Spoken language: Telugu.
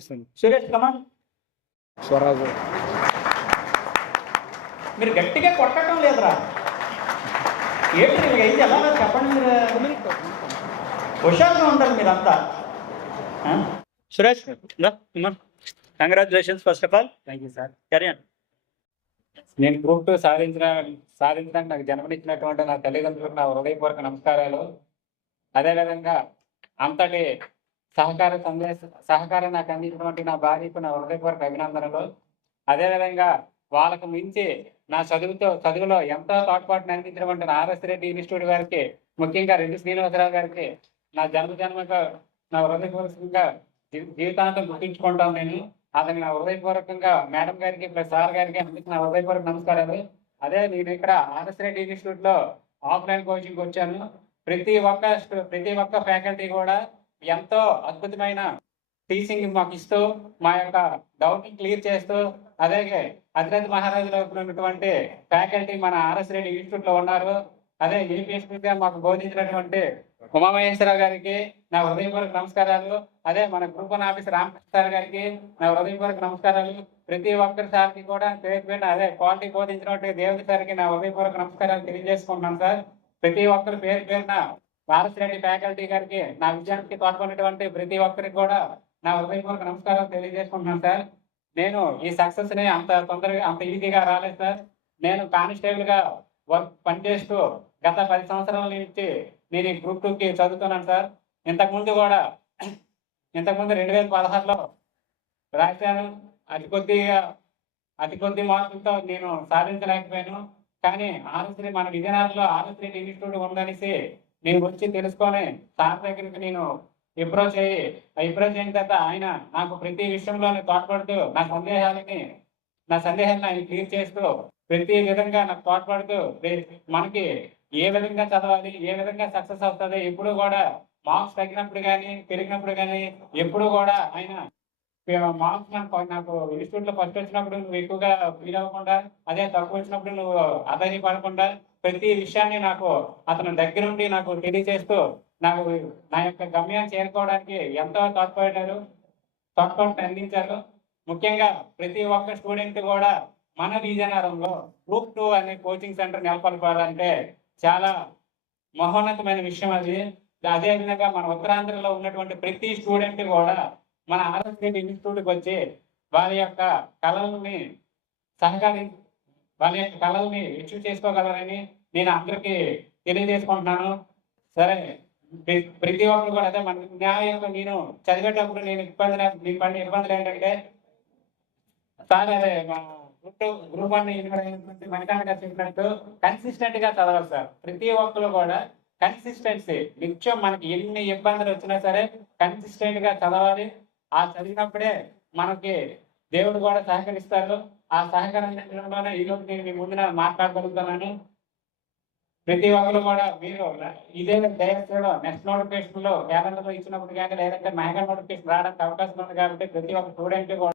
ఇస్తుంది. సురేష్ కమాన్. స్వరాజు. మీరు గట్టిగా కొట్టడం లేదురా, ఏంటి మీరు అయితే ఎలా చెప్పండి. మీరు హుషారుగా ఉండాలి మీరంతా. Suresh congratulations first of all. Thank you sir. Kalyan, నేను గ్రూప్ 2 సాధించడానికి నాకు జన్మనిచ్చినటువంటి నా తల్లిదండ్రులకు నా హృదయపూర్వక నమస్కారాలు. అదేవిధంగా అంతటి సహకారం నాకు అందించినటువంటి నా భార్యకు నా హృదయపూర్వక అభినందనలు. అదేవిధంగా వాళ్ళకు మించి నా చదువులో ఎంతో తోడ్పాటును అందించినటువంటి నా ఆర్ఎస్ రెడ్డి ఇన్స్టిట్యూట్ గారికి, ముఖ్యంగా రెడ్డి శ్రీనివాసరావు గారికి నా జన్మకు నా హృదయపూర్వకంగా జీవితాంతం గుర్తించుకుంటాను. నేను అతనికి నా హృదయపూర్వకంగా మేడం గారికి ప్లస్ సార్ గారికి అందరికీ నా హృదయపూర్వక నమస్కారాలు. అదే నేను ఇక్కడ ఆర్ఎస్ రెడ్డి ఇన్స్టిట్యూట్ లో ఆఫ్లైన్ కోచింగ్ వచ్చాను. ప్రతి ఒక్క ఫ్యాకల్టీ కూడా ఎంతో అద్భుతమైన టీచింగ్ మాకు ఇస్తూ మా యొక్క డౌట్ క్లియర్ చేస్తూ, అదే అధిరథ్ మహారాజులో ఉన్నటువంటి ఫ్యాకల్టీ మన ఆర్ఎస్ రెడ్డి ఇన్స్టిట్యూట్ లో ఉన్నారు. అదే ఏపీఎస్పీ గా మాకు బోధించినటువంటి ఉమామహేశ్వరరావు గారికి నా హృదయపూర్వక నమస్కారాలు. అదే మన గ్రూప్ 1 ఆఫీసర్ రామకృష్ణ గారికి నా హృదయపూర్వక నమస్కారాలు. ప్రతి ఒక్కరి సార్కి కూడా పేరు అదే క్వాలిటీ బోధించినటువంటి దేవత సార్కి నా హృదయపూర్వక నమస్కారాలు తెలియజేసుకుంటున్నాను సార్. ప్రతి ఒక్కరు పేరున ఆర్ఎస్ రెడ్డి ఫ్యాకల్టీ గారికి నా విజయానికి తోడ్పడినటువంటి ప్రతి ఒక్కరికి కూడా నా హృదయపూర్వక నమస్కారాలు తెలియజేసుకుంటున్నాను సార్. నేను ఈ సక్సెస్ ని అంత తొందరగా అంత ఈజీగా రాలేదు సార్. నేను కానిస్టేబుల్ గా పనిచేస్తూ గత 10 సంవత్సరాల నుంచి నేను ఈ గ్రూప్ 2కి చదువుతున్నాను సార్. ఇంతకుముందు 2016లో రాశాను. అతి కొద్ది మార్కులతో నేను సాధించలేకపోయాను. కానీ మన విజయనగరంలో ఆర్ఎస్ రెడ్డి ఇన్స్టిట్యూట్ ఉందనేసి నేను వచ్చి తెలుసుకొని సార్ దగ్గరికి నేను అప్రోచ్ అయిన తర్వాత ఆయన నాకు ప్రతి విషయంలోనే తోడ్పడుతూ నా సందేహాన్ని ఆయన క్లియర్ చేస్తూ ప్రతి విధంగా నాకు తోడ్పడుతూ మనకి ఏ విధంగా చదవాలి, ఏ విధంగా సక్సెస్ అవుతుంది, ఎప్పుడు కూడా మార్క్స్ తగ్గినప్పుడు కానీ పెరిగినప్పుడు కానీ ఎప్పుడు కూడా ఆయన మార్క్స్ నాకు ఇన్స్టిట్యూట్ లో ఫస్ట్ వచ్చినప్పుడు నువ్వు ఎక్కువగా ఫీల్ అవ్వకుండా, అదే తక్కువ వచ్చినప్పుడు నువ్వు ఆధారపడకుండా ప్రతి విషయాన్ని నాకు అతను దగ్గరుండి నాకు తెలియజేస్తూ నాకు నా యొక్క గమ్యాన్ని చేరుకోవడానికి ఎంతో తోడ్పాటును అందించారు. ముఖ్యంగా ప్రతి ఒక్క స్టూడెంట్ కూడా మన విజయనగరంలో గ్రూప్ 2 అనే కోచింగ్ సెంటర్ నెలకొల్పాలంటే చాలా మహోన్నతమైన విషయం అది. అదేవిధంగా మన ఉత్తరాంధ్రలో ఉన్నటువంటి ప్రతి స్టూడెంట్ కూడా మన ఆర్ఎస్ రెడ్డి ఇన్స్టిట్యూట్కి వచ్చి వాళ్ళ యొక్క కళల్ని అచీవ్ చేసుకోగలరని నేను అందరికీ తెలియజేసుకుంటున్నాను. సరే, ప్రతి ఒక్కరు కూడా అదే మన న్యాయం. నేను చదివేటప్పుడు నేను పడిన ఇబ్బందులు ఏంటంటే సార్ అదే గ్రూప్ 1 మణికాంత్ గారు చెప్పినట్టు కన్సిస్టెంట్ గా చదవాలి సార్. ప్రతి ఒక్కరు కూడా కన్సిస్టెన్సీ నిత్యం మనకి ఎన్ని ఇబ్బందులు వచ్చినా సరే కన్సిస్టెంట్ గా చదవాలి. ఆ చదివినప్పుడే మనకి దేవుడు కూడా సహకరిస్తారు. ఆ సహకారంలోనే ఈరోజు నేను మీ ముందున మాట్లాడగలుగుతున్నాను. ప్రతి ఒక్కరు కూడా మీరు ఇదే డైరెక్ట్లో నెక్స్ట్ నోటిఫికేషన్ లో క్యాలెండర్ లో ఇచ్చినప్పుడు కానీ లేదంటే మెగా నోటిఫికేషన్ రావడానికి అవకాశం ఉంది. కాబట్టి ప్రతి ఒక్క స్టూడెంట్ కూడా